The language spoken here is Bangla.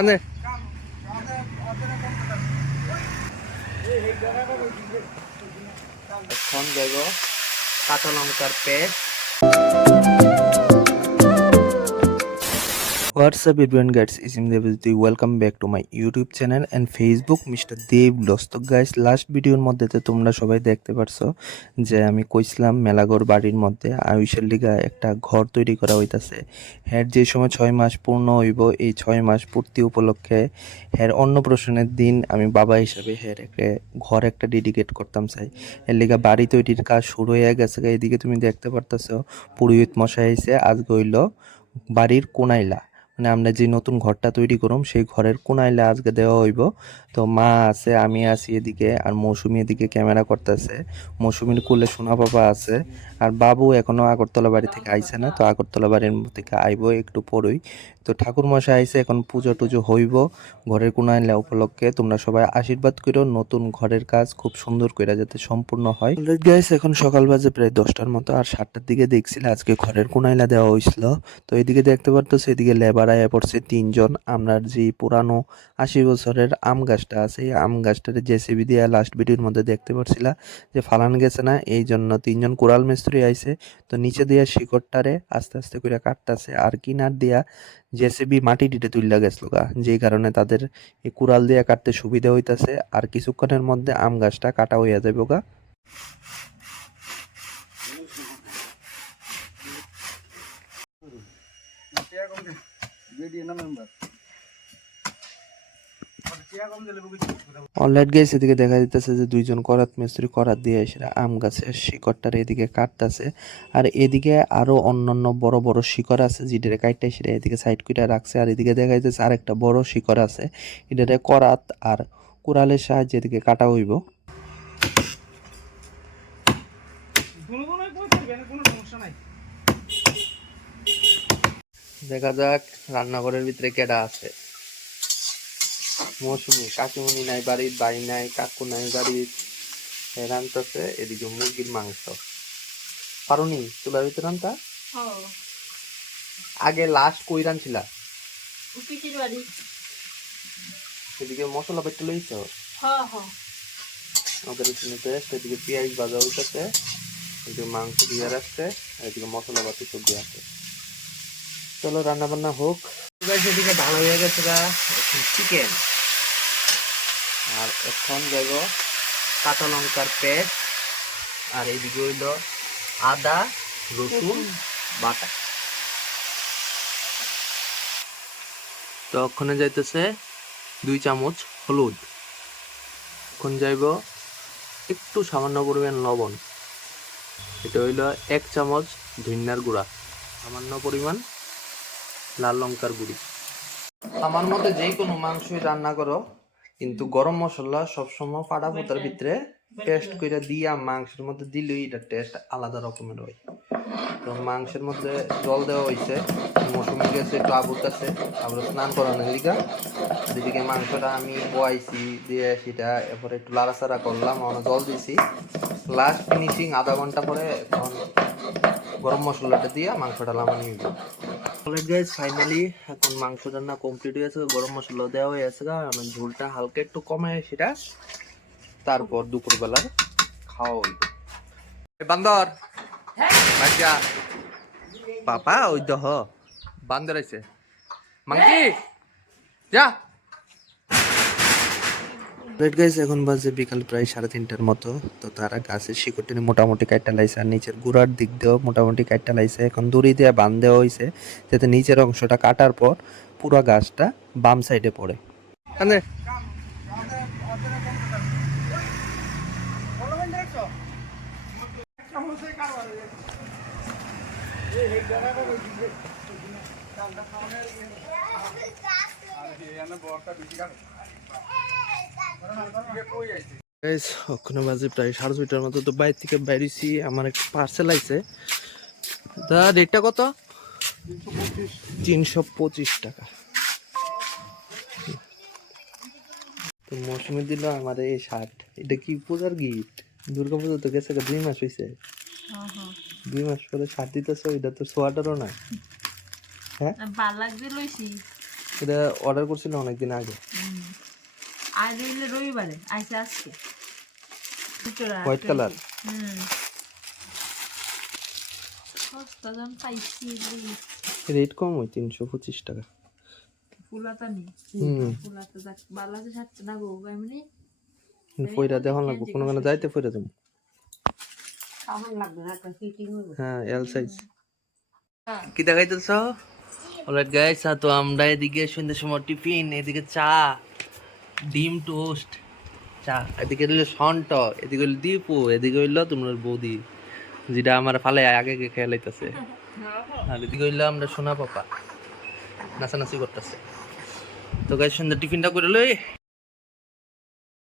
আনে এখন যাইব কাঁচা লঙ্কার paste. What's up everyone guys, it's Imdevjyoti. Welcome back to my YouTube channel and Facebook Mr. Dev Vlogs. তো গাইস লাস্ট ভিডিওর মধ্যে তো তোমরা সবাই দেখতে পারছো যে আমি কইছিলাম মেলাগড় বাড়ির মধ্যে আয়ুষের লিগা একটা ঘর তৈরি করা হইতাছে। হ্যার যে সময় 6 মাস পূর্ণ হইব, এই 6 মাস পূর্তি উপলক্ষে হ্যার অন্নপ্রাশনের দিন আমি বাবা হিসাবে হ্যার ঘর একটা ডেডিকেট করতাম চাই। এর লিগা বাড়ি তৈরির কাজ শুরু হয়ে গেছে। এদিকে তুমি দেখতে পারতেছো পুরোহিত মশাই আইছে। আজকে হইল বাড়ির কোনাইলা, মানে আমরা যে নতুন ঘরটা তৈরি করুম সেই ঘরের কোনাইলে আজকে দেওয়া হইব। তো মা আছে, আমি আছি এদিকে, আর মৌসুমি এদিকে ক্যামেরা করতেছে। মৌসুমির কোলে সোনা বাবা আছে, আর বাবু এখনো আগরতলা বাড়ি থেকে আইছে না। তো আগরতলা বাড়ির থেকে আইব একটু পরেই। তো ঠাকুর মশাই আইছে, এখন পুজো টুজো হইব ঘরের কোনাইলা উপলক্ষে। তোমরা সবাই আশীর্বাদ করো নতুন ঘরের কাজ খুব সুন্দর করে যাতে সম্পূর্ণ হয়। অলরেডি গাইস এখন সকাল বাজে প্রায় 10টার মতো, আর 7টার দিকে দেখছিল আজকে ঘরের কোনাইলা দেওয়া হয়েছিল। তো এদিকে দেখতে পারতো এদিকে লেবার আয়া পড়ছে 3জন। আপনার যে পুরানো 80 বছরের আম গাছটা আছে, এই আম গাছটারে জেসিবি দিয়ে লাস্ট ভিডিওর মধ্যে দেখতে পারছিলা যে ফালান গেছে না, এই জন্য 3জন কোরাল মিস্ত্রি আইছে। তো নিচে দিয়া শিকড়টারে আস্তে আস্তে করে কাটতেছে, আর কিনার দিয়া জেসিবি মাটি টিটে তুললা গেছিল গা, যেই কারণে তাদের এই কুড়াল দিয়া কাটতে সুবিধা হইতাছে। আর কিছুক্ষণের মধ্যে আম গাছটা কাটা হইয়া যাবে গা। অলরেডি গাইস এদিকে দেখা যাইতেছে যে 2জন করাত মিস্ত্রি করাত দিয়ে এসে আম গাছের শিকড়টার এদিকে কাটতেছে। আর এদিকে আরো অন্যান্য বড় বড় শিকড় আছে যেটারে কাটতে সেটা এদিকে সাইড করে রাখছে। আর এদিকে দেখা যাইতেছে আরেকটা বড় শিকড় আছে, এটারে করাত আর কুড়ালের সাহায্যে এদিকে কাটা হইব। দেখা যাক রান্নাঘরের ভিতরে কেডা আছে। মৌসুমি কাকিমুনি নাই বাড়ির, বাড়ি নাই, কাকু নাই বাড়ির, রান্তাছে এদিকে মুরগির মাংস। পারুনি চুলার ভিতরে রান্তা? আগে লাস্ট কই রানছিলা? এদিকে মশলা বেটে লইছ? ওদের পেস্ট, এদিকে পেঁয়াজ ভাজা হইতেছে, এদিকে মাংস দিয়ে রাখছে, এদিকে মশলা বাটি সবজি আছে। চলো রান্না বান্না হোক। এদিকে ভালো হয়ে গেছে এখন চিকেন, আর এখন যাব কাঁচা লঙ্কার পেস্ট, আর এদিকে হইল আদা রসুন বাটা। তো ওখানে যাইতেছে 2 চামচ হলুদ, এখন যাইব একটু সামান্য পরিমাণ লবণ, এটা হইল 1 চামচ ধনিয়ার গুঁড়া, সামান্য পরিমাণ লাল লঙ্কার গুঁড়ি। আমার মতে যে কোনো মাংসই রান্না করো, কিন্তু গরম মশলা সবসময় ফাটা ফুটার ভিতরে টেস্ট করে দিয়া মাংসের মধ্যে দিলেই এটা টেস্ট আলাদা রকমের হয়। তো মাংসের মধ্যে জল দেওয়া হয়েছে, মৌসুমি গেছে একটু আবুত আছে, আবার স্নান করানোর লিগা। আর এদিকে মাংসটা আমি বয়াইছি দিয়ে সেটা এরপরে একটু লাড়াচাড়া করলাম, আমরা জল দিয়েছি। লাস্ট ফিনিশিং আধা ঘন্টা পরে এখন গরম মশলাটা দিয়ে মাংসটা নামানো নিব। অলরেডি গাইস ফাইনালি এখন মাংস রান্না কমপ্লিট হয়েছে, গরম মশলা দেওয়া হয়ে গেছে, আমি ঝোলটা হালকা একটু কমে সেটা তারপর দুপুরবেলার খাওয়া হইব। বান্দর বাচ্চা পাপা ওই দহ বান্দর আছে মাংকি যা। রেড গাইস এখন বাজে বিকাল প্রায় 3:30টার মতো। তো তারা গাছের শিকড়টি মোটামুটি কাটটা লাইছে, আর নিচের গুড়ার দিক দিয়েও মোটামুটি কাটটা লাইছে। এখন দড়ি দিয়ে বাঁধ দেওয়া হয়েছে যাতে নিচের অংশটা কাটার পর পুরো গাছটা বাম সাইডে পড়ে। ওখানে বাজে প্রায় 6:30টার মতো। তো বাইরে থেকে বাইরেছি, আমার একটা পার্সেল আইছে। তা রেটটা কত? 325 টাকা। তো মৌসুমি দিল আমার এই শার্ট, এটা কি পূজার গিফট? দুর্গা পুজো তো গেছে 2 মাস হয়েছে, 2 মাস পরে শার্ট দিতেছে, এটা তো সোয়াটারও না। হ্যাঁ ভাল লাগছে লইছি। এটা অর্ডার করছিল অনেকদিন আগে। আর হইলে রবিবারে আইসে আজকে হোয়াইট কালার। সস্তা দাম পাইছি রেট কম হয় 325 টাকা। ফুলাতা নেই ফুলাতা যাক বালাতে ছাড়ছে না গো এমনি ফইরা দেখান লাগবো কোনো কোনো যাইতে ফইরা দেবো। খাওয়ান লাগবে না একটা ফিটিং হইব হ্যাঁ এল সাইজ। কি দেখাইতেছ? অলরাইট গাইস, তো আমরা এদিকে সন্ধ্যার সময় টিফিন, এদিকে চা, ডিম টোস্ট, চা, এদিকে হইলো সন্ট, এদিকে হইলো দীপু, এদিকে হইলো তোমার বৌদি যেটা আমার ফালে আগে আগে খেয়াল হইতেছে, আর এদিকে হইলো আমরা সোনা পাপা নাচানাচি করতেছে। তো গাইস সন্ধ্যা টিফিনটা করে লই।